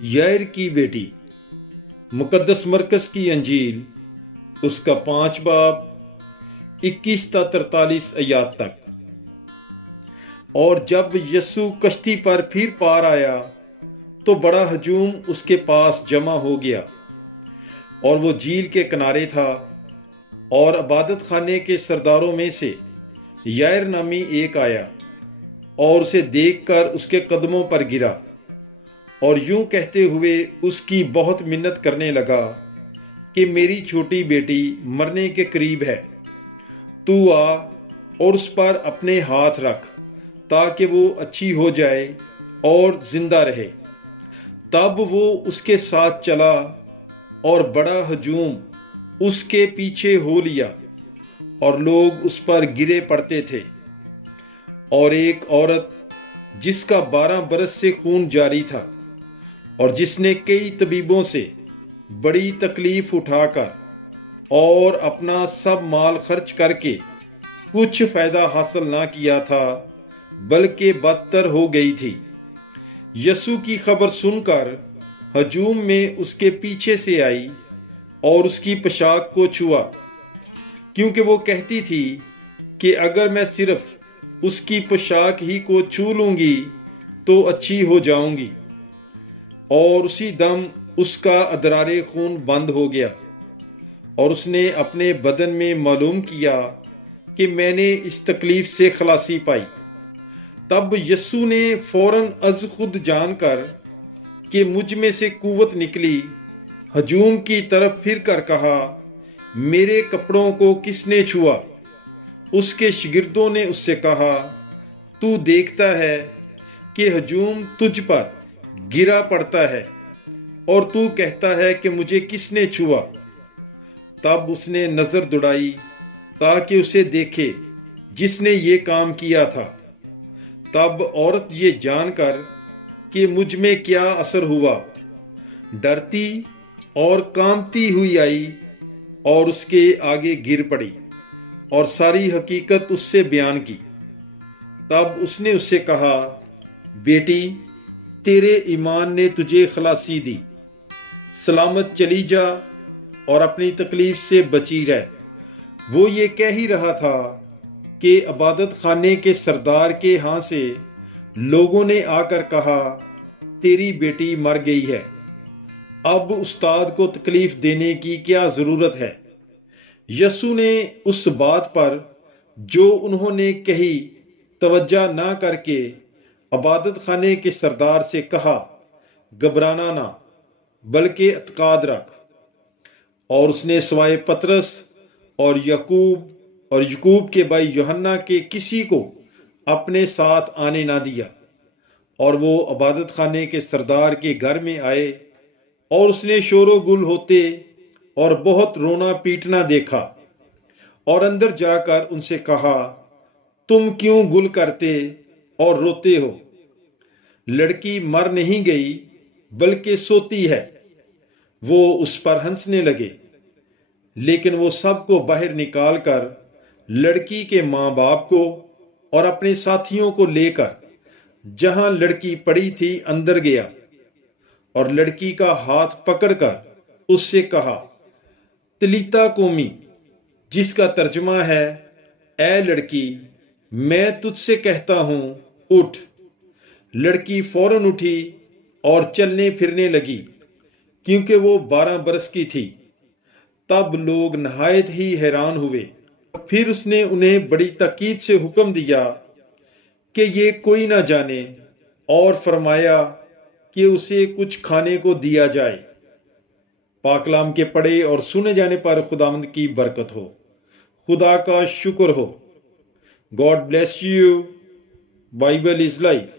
Yair की बेटी। मुकद्दस मरकस की अंजील उसका 5 बाब 21 ता 43 आयात तक। और जब यस्सु कश्ती पर फिर पार आया तो बड़ा हजूम उसके पास जमा हो गया, और वो झील के किनारे था। और इबादत खाने के सरदारों में से यायर नामी एक आया और उसे देखकर उसके कदमों पर गिरा और यूं कहते हुए उसकी बहुत मिन्नत करने लगा कि मेरी छोटी बेटी मरने के करीब है, तू आ और उस पर अपने हाथ रख ताकि वो अच्छी हो जाए और जिंदा रहे। तब वो उसके साथ चला और बड़ा हजूम उसके पीछे हो लिया और लोग उस पर गिरे पड़ते थे। और एक औरत जिसका 12 बरस से खून जारी था और जिसने कई तबीबों से बड़ी तकलीफ उठाकर और अपना सब माल खर्च करके कुछ फायदा हासिल ना किया था, बल्कि बदतर हो गई थी, यस्सु की खबर सुनकर हजूम में उसके पीछे से आई और उसकी पोशाक को छुआ, क्योंकि वो कहती थी कि अगर मैं सिर्फ उसकी पोशाक ही को छू लूंगी तो अच्छी हो जाऊंगी। और उसी दम उसका अदरारे खून बंद हो गया और उसने अपने बदन में मालूम किया कि मैंने इस तकलीफ से खलासी पाई। तब यस्सु ने फौरन अज खुद जानकर कि मुझ में से कुव्वत निकली, हजूम की तरफ फिर कर कहा, मेरे कपड़ों को किसने छुआ? उसके शिगिर्दों ने उससे कहा, तू देखता है कि हजूम तुझ पर गिरा पड़ता है और तू कहता है कि मुझे किसने छुआ? तब उसने नजर दौड़ाई ताकि उसे देखे जिसने ये काम किया था। तब औरत ये जानकर कि मुझ में क्या असर हुआ, डरती और कांपती हुई आई और उसके आगे गिर पड़ी और सारी हकीकत उससे बयान की। तब उसने उससे कहा, बेटी, तेरे ईमान ने तुझे खलासी दी, सलामत चली जा और अपनी तकलीफ से बची रह। वो ये कह ही रहा था कि इबादत खाने के सरदार के यहाँ से लोगों ने आकर कहा, तेरी बेटी मर गई है, अब उस्ताद को तकलीफ देने की क्या जरूरत है? यस्सु ने उस बात पर जो उन्होंने कही तवज्जो ना करके इबादत खाने के सरदार से कहा, घबराना ना, बल्कि एतकाद रख। और उसने सवाए पतरस और यकूब के भाई यूहन्ना के किसी को अपने साथ आने ना दिया। और वो इबादत खाने के सरदार के घर में आए और उसने शोरो गुल होते और बहुत रोना पीटना देखा और अंदर जाकर उनसे कहा, तुम क्यों गुल करते और रोते हो? लड़की मर नहीं गई बल्कि सोती है। वो उस पर हंसने लगे, लेकिन वो सबको बाहर निकालकर लड़की के माँ बाप को और अपने साथियों को लेकर जहां लड़की पड़ी थी अंदर गया और लड़की का हाथ पकड़कर उससे कहा, तलीता कोमी, जिसका तर्जुमा है, ए लड़की, मैं तुझसे कहता हूं, उठ। लड़की फौरन उठी और चलने फिरने लगी, क्योंकि वो 12 बरस की थी। तब लोग नहायत ही हैरान हुए। फिर उसने उन्हें बड़ी ताकीद से हुक्म दिया कि ये कोई ना जाने, और फरमाया कि उसे कुछ खाने को दिया जाए। पाकलाम के पढ़े और सुने जाने पर खुदावंद की बरकत हो। खुदा का शुक्र हो। God bless you. Bible is life.